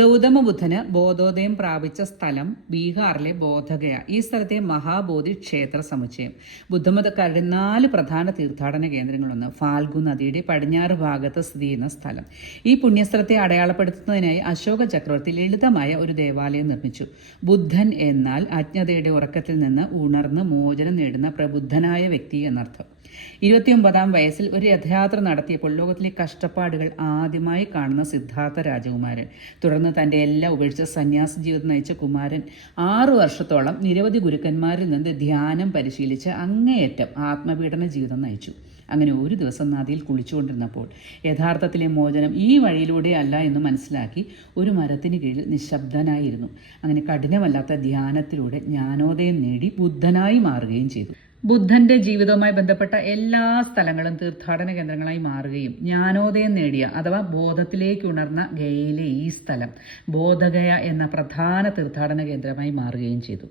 ഗൗതമ ബുദ്ധന് ബോധോദയം പ്രാപിച്ച സ്ഥലം ബീഹാറിലെ ബോധഗയ. ഈ സ്ഥലത്തെ മഹാബോധി ക്ഷേത്ര സമുച്ചയം. ബുദ്ധമതക്കാരുടെ നാല് പ്രധാന തീർത്ഥാടന കേന്ദ്രങ്ങളൊന്ന് ഫാൽഗു നദിയുടെ പടിഞ്ഞാറ് ഭാഗത്ത് സ്ഥിതി ചെയ്യുന്ന സ്ഥലം. ഈ പുണ്യസ്ഥലത്തെ അടയാളപ്പെടുത്തുന്നതിനായി അശോക ചക്രവർത്തി ലളിതമായ ഒരു ദേവാലയം നിർമ്മിച്ചു. ബുദ്ധൻ എന്നാൽ അജ്ഞതയുടെ ഉറക്കത്തിൽ നിന്ന് ഉണർന്ന് മോചനം നേടുന്ന പ്രബുദ്ധനായ വ്യക്തി എന്നർത്ഥം. ഇരുപത്തിയൊമ്പതാം വയസ്സിൽ ഒരു രഥയാത്ര നടത്തിയപ്പോൾ ലോകത്തിലെ കഷ്ടപ്പാടുകൾ ആദ്യമായി കാണുന്ന സിദ്ധാർത്ഥ രാജകുമാരൻ. തുടർന്ന് തന്റെ എല്ലാം ഉപേക്ഷിച്ച സന്യാസ ജീവിതം നയിച്ച കുമാരൻ ആറു വർഷത്തോളം നിരവധി ഗുരുക്കന്മാരിൽ നിന്ന് ധ്യാനം പരിശീലിച്ച് അങ്ങേയറ്റം ആത്മപീഡന ജീവിതം നയിച്ചു. അങ്ങനെ ഒരു ദിവസം നദിയിൽ കുളിച്ചുകൊണ്ടിരുന്നപ്പോൾ യഥാർത്ഥത്തിലെ മോചനം ഈ വഴിയിലൂടെ അല്ല എന്ന് മനസ്സിലാക്കി ഒരു മരത്തിന് കീഴിൽ നിശബ്ദനായിരുന്നു. അങ്ങനെ കഠിനമല്ലാത്ത ധ്യാനത്തിലൂടെ ജ്ഞാനോദയം നേടി ബുദ്ധനായി മാറുകയും ചെയ്തു. ബുദ്ധന്റെ ജീവിതവുമായി ബന്ധപ്പെട്ട എല്ലാ സ്ഥലങ്ങളും തീർത്ഥാടന കേന്ദ്രങ്ങളായി മാറുകയും ജ്ഞാനോദയം നേടിയ അഥവാ ബോധത്തിലേക്ക് ഉണർന്ന ഗയയിലെ ഈ സ്ഥലം ബോധഗയ എന്ന പ്രധാന തീർത്ഥാടന കേന്ദ്രമായി മാറുകയും ചെയ്തു.